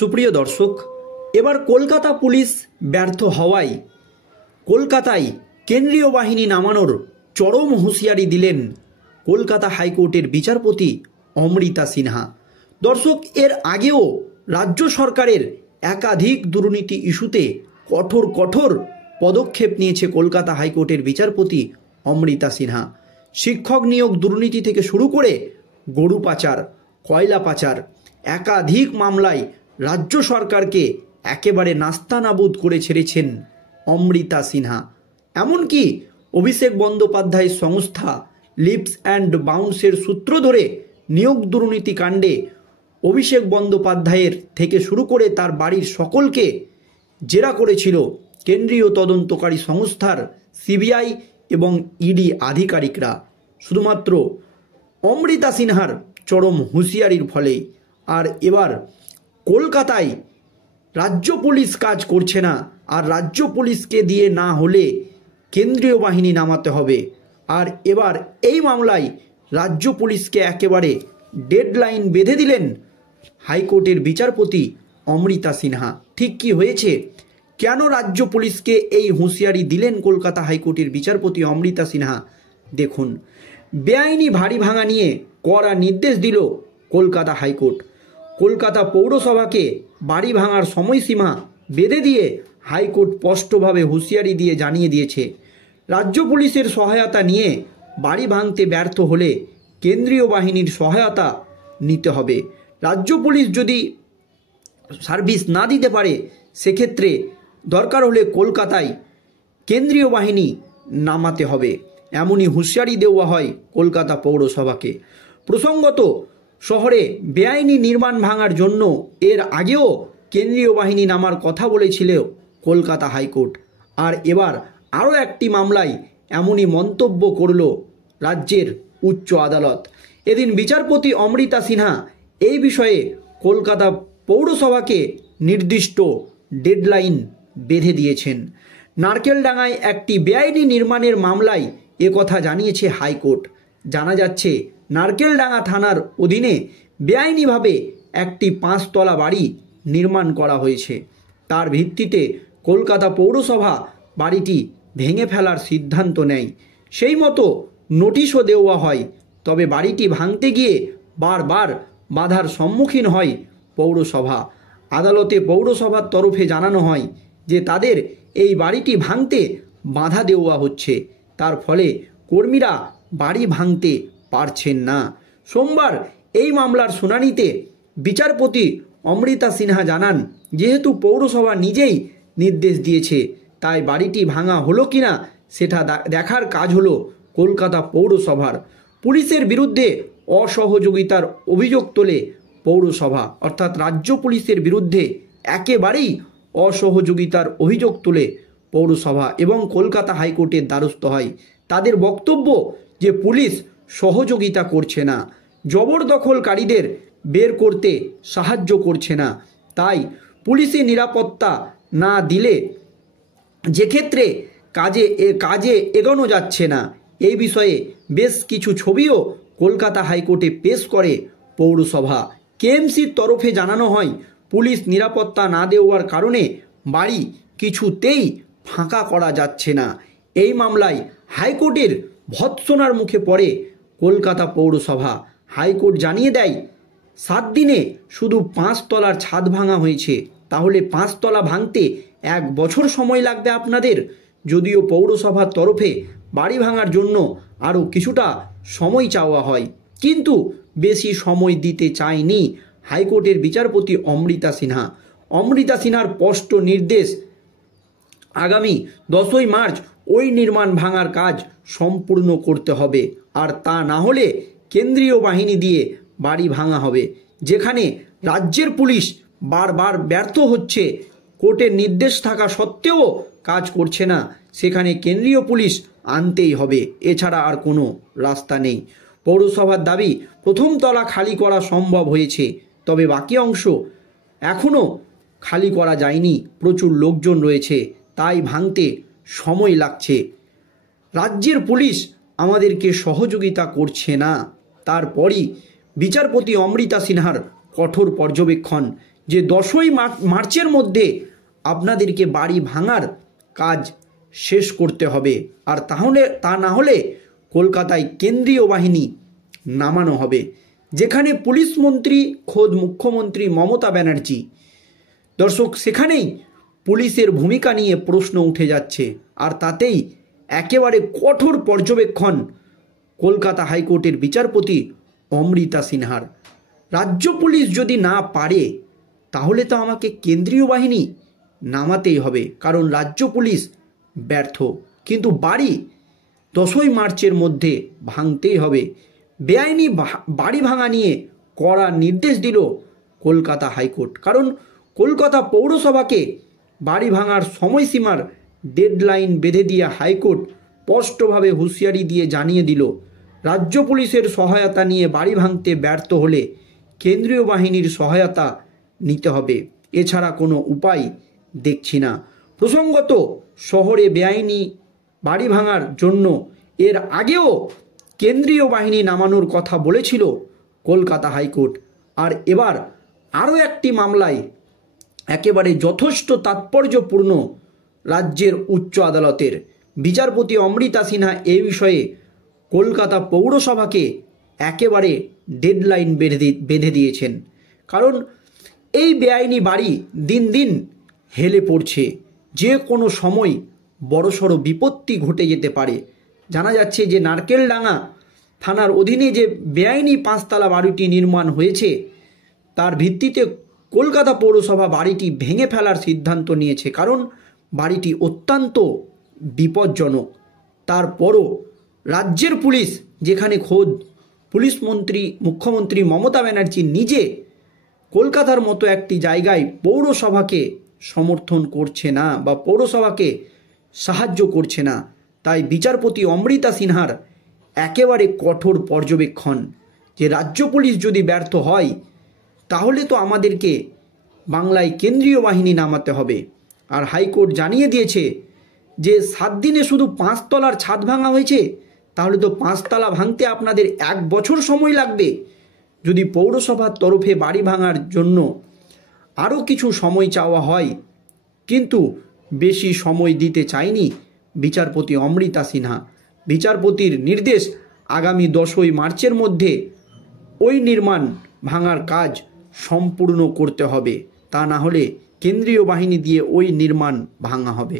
সুপ্রিয় দর্শক, এবার কলকাতা পুলিশ ব্যর্থ হওয়ায় কলকাতায় কেন্দ্রীয় বাহিনী নামানোর চরম হুঁশিয়ারি দিলেন কলকাতা হাইকোর্টের বিচারপতি অমৃতা সিনহা। দর্শক, এর আগেও রাজ্য সরকারের একাধিক দুর্নীতি ইস্যুতে কঠোর পদক্ষেপ নিয়েছে কলকাতা হাইকোর্টের বিচারপতি অমৃতা সিনহা। শিক্ষক নিয়োগ দুর্নীতি থেকে শুরু করে গরু পাচার, কয়লা পাচার, একাধিক মামলায় রাজ্য সরকারকে একেবারে নাস্তানাবুদ করে ছেড়েছেন অমৃতা সিনহা। এমনকি অভিষেক বন্দ্যোপাধ্যায়ের সংস্থা লিপস অ্যান্ড বাউন্সের সূত্র ধরে নিয়োগ দুর্নীতি কাণ্ডে অভিষেক বন্দ্যোপাধ্যায়ের থেকে শুরু করে তার বাড়ির সকলকে জেরা করেছিল কেন্দ্রীয় তদন্তকারী সংস্থার সিবিআই এবং ইডি আধিকারিকরা। শুধুমাত্র অমৃতা সিনহার চরম হুঁশিয়ারির ফলে আর এবার কলকাতায় রাজ্য পুলিশ কাজ করছে না, আর রাজ্য পুলিশকে দিয়ে না হলে কেন্দ্রীয় বাহিনী নামাতে হবে। আর এবার এই মামলায় রাজ্য পুলিশকে একেবারে ডেডলাইন বেঁধে দিলেন হাইকোর্টের বিচারপতি অমৃতা সিনহা। ঠিক কি হয়েছে, কেন রাজ্য পুলিশকে এই হুঁশিয়ারি দিলেন কলকাতা হাইকোর্টের বিচারপতি অমৃতা সিনহা, দেখুন। বেআইনি ভারী ভাঙা নিয়ে কড়া নির্দেশ দিল কলকাতা হাইকোর্ট। কলকাতা পৌরসভাকে বাড়ি ভাঙার সময়সীমা বেঁধে দিয়ে হাইকোর্ট স্পষ্টভাবে হুঁশিয়ারি দিয়ে জানিয়ে দিয়েছে, রাজ্য পুলিশের সহায়তা নিয়ে বাড়ি ভাঙতে ব্যর্থ হলে কেন্দ্রীয় বাহিনীর সহায়তা নিতে হবে। রাজ্য পুলিশ যদি সার্ভিস না দিতে পারে, সেক্ষেত্রে দরকার হলে কলকাতায় কেন্দ্রীয় বাহিনী নামাতে হবে, এমনই হুঁশিয়ারি দেওয়া হয় কলকাতা পৌরসভাকে। প্রসঙ্গত, শহরে বেআইনি নির্মাণ ভাঙার জন্য এর আগেও কেন্দ্রীয় বাহিনী নামার কথা বলেছিল কলকাতা হাইকোর্ট। আর এবার আরও একটি মামলায় এমনই মন্তব্য করল রাজ্যের উচ্চ আদালত। এদিন বিচারপতি অমৃতা সিনহা এই বিষয়ে কলকাতা পৌরসভাকে নির্দিষ্ট ডেডলাইন বেঁধে দিয়েছেন। নারকেলডাঙ্গায় একটি বেআইনি নির্মাণের মামলায় একথা জানিয়েছে হাইকোর্ট। জানা যাচ্ছে, নারকেলডাঙ্গা থানার অধীনে বেআইনিভাবে একটি 5 তলা বাড়ি নির্মাণ করা হয়েছে। তার ভিত্তিতে কলকাতা পৌরসভা বাড়িটি ভেঙে ফেলার সিদ্ধান্ত নেয়। সেই মতো নোটিশও দেওয়া হয়, তবে বাড়িটি ভাঙতে গিয়ে বারবার বাধার সম্মুখীন হয় পৌরসভা। আদালতে পৌরসভার তরফে জানানো হয় যে তাদের এই বাড়িটি ভাঙতে বাধা দেওয়া হচ্ছে, তার ফলে কর্মীরা বাড়ি ভাঙতে পারছেন না। সোমবার এই মামলার শুনানিতে বিচারপতি অমৃতা সিনহা জানান, যেহেতু পৌরসভা নিজেই নির্দেশ দিয়েছে, তাই বাড়িটি ভাঙা হলো কিনা সেটা দেখার কাজ হলো কলকাতা পৌরসভার। পুলিশের বিরুদ্ধে অসহযোগিতার অভিযোগ তোলে পৌরসভা, অর্থাৎ রাজ্য পুলিশের বিরুদ্ধে একেবারেই অসহযোগিতার অভিযোগ তোলে পৌরসভা এবং কলকাতা হাইকোর্টের দ্বারস্থ হয়। তাদের বক্তব্য যে পুলিশ সহযোগিতা করছে না, জবরদখলকারীদের বের করতে সাহায্য করছে না, তাই পুলিশি নিরাপত্তা না দিলে যেক্ষেত্রে কাজে এগোনো যাচ্ছে না। এই বিষয়ে বেশ কিছু ছবিও কলকাতা হাইকোর্টে পেশ করে পৌরসভা। কেএমসির তরফে জানানো হয়, পুলিশ নিরাপত্তা না দেওয়ার কারণে বাড়ি কিছুতেই ফাঁকা করা যাচ্ছে না। এই মামলায় হাইকোর্টের ভৎসনার মুখে পড়ে কলকাতা পৌরসভা। হাইকোর্ট জানিয়ে দেয়, 7 দিনে শুধু 5 তলার ছাদ ভাঙা হয়েছে, তাহলে 5 তলা ভাঙতে 1 বছর সময় লাগবে আপনাদের। যদিও পৌরসভার তরফে বাড়ি ভাঙার জন্য আরও কিছুটা সময় চাওয়া হয়, কিন্তু বেশি সময় দিতে চায়নি হাইকোর্টের বিচারপতি অমৃতা সিনহা। অমৃতা সিনহার স্পষ্ট নির্দেশ, আগামী 10ই মার্চ ওই নির্মাণ ভাঙার কাজ সম্পূর্ণ করতে হবে, আর তা না হলে কেন্দ্রীয় বাহিনী দিয়ে বাড়ি ভাঙা হবে। যেখানে রাজ্যের পুলিশ বারবার ব্যর্থ হচ্ছে, কোর্টের নির্দেশ থাকা সত্ত্বেও কাজ করছে না, সেখানে কেন্দ্রীয় পুলিশ আনতেই হবে, এছাড়া আর কোনো রাস্তা নেই। পৌরসভার দাবি, প্রথম তলা খালি করা সম্ভব হয়েছে, তবে বাকি অংশ এখনও খালি করা যায়নি, প্রচুর লোকজন রয়েছে, তাই ভাঙতে সময় লাগছে। রাজ্যের পুলিশ আমাদেরকে সহযোগিতা করছে না। তারপরই বিচারপতি অমৃতা সিনহার কঠোর পর্যবেক্ষণ, যে 10ই মার্চের মধ্যে আপনাদেরকে বাড়ি ভাঙার কাজ শেষ করতে হবে, আর তা না হলে কলকাতায় কেন্দ্রীয় বাহিনী নামানো হবে, যেখানে পুলিশ মন্ত্রী খোদ মুখ্যমন্ত্রী মমতা ব্যানার্জি। দর্শক, সেখানেই পুলিশের ভূমিকা নিয়ে প্রশ্ন উঠে যাচ্ছে, আর তাতেই একেবারে কঠোর পর্যবেক্ষণ কলকাতা হাইকোর্টের বিচারপতি অমৃতা সিনহার। রাজ্য পুলিশ যদি না পারে তাহলে তো আমাকে কেন্দ্রীয় বাহিনী নামাতেই হবে, কারণ রাজ্য পুলিশ ব্যর্থ। কিন্তু বাড়ি 10ই মার্চের মধ্যে ভাঙতেই হবে। বেআইনি বাড়ি ভাঙা নিয়ে কড়া নির্দেশ দিল কলকাতা হাইকোর্ট, কারণ কলকাতা পৌরসভাকে বাড়ি ভাঙার সময়সীমার ডেডলাইন বেঁধে দিয়ে হাইকোর্ট স্পষ্টভাবে হুঁশিয়ারি দিয়ে জানিয়ে দিল, রাজ্য পুলিশের সহায়তা নিয়ে বাড়ি ভাঙতে ব্যর্থ হলে কেন্দ্রীয় বাহিনীর সহায়তা নিতে হবে, এছাড়া কোনো উপায় দেখছি না। প্রসঙ্গত, শহরে বেআইনি বাড়ি ভাঙার জন্য এর আগেও কেন্দ্রীয় বাহিনী নামানোর কথা বলেছিল কলকাতা হাইকোর্ট। আর এবার আরও একটি মামলায় একেবারে যথেষ্ট তাৎপর্যপূর্ণ রাজ্যের উচ্চ আদালতের বিচারপতি অমৃতা সিনহা এই বিষয়ে কলকাতা পৌরসভাকে একেবারে ডেডলাইন বেঁধে দিয়েছেন, কারণ এই বেআইনি বাড়ি দিন দিন হেলে পড়ছে, যে কোনো সময় বড়সড় বিপত্তি ঘটে যেতে পারে। জানা যাচ্ছে যে নারকেলডাঙ্গা থানার অধীনে যে বেআইনি 5তলা বাড়িটি নির্মাণ হয়েছে তার ভিত্তিতে কলকাতা পৌরসভা বাড়িটি ভেঙে ফেলার সিদ্ধান্ত নিয়েছে, কারণ বাড়িটি অত্যন্ত বিপজ্জনক। তারপরও রাজ্যের পুলিশ, যেখানে খোদ পুলিশ মন্ত্রী মুখ্যমন্ত্রী মমতা ব্যানার্জি নিজে কলকাতার মতো একটি জায়গায় পৌরসভাকে সমর্থন করছে না বা পৌরসভাকে সাহায্য করছে না, তাই বিচারপতি অমৃতা সিনহার একেবারে কঠোর পর্যবেক্ষণ যে রাজ্য পুলিশ যদি ব্যর্থ হয় তাহলে তো আমাদেরকে বাংলায় কেন্দ্রীয় বাহিনী নামাতে হবে। আর হাইকোর্ট জানিয়ে দিয়েছে যে 7 দিনে শুধু 5তলার ছাদ ভাঙা হয়েছে, তাহলে তো 5তলা ভাঙতে আপনাদের 1 বছর সময় লাগবে। যদি পৌরসভার তরফে বাড়ি ভাঙার জন্য আরও কিছু সময় চাওয়া হয়, কিন্তু বেশি সময় দিতে চায়নি বিচারপতি অমৃতা সিনহা। বিচারপতির নির্দেশ, আগামী 10ই মার্চের মধ্যে ওই নির্মাণ ভাঙার কাজ সম্পূর্ণ করতে হবে, তা না হলে কেন্দ্রীয় বাহিনী দিয়ে ওই নির্মাণ ভাঙা হবে।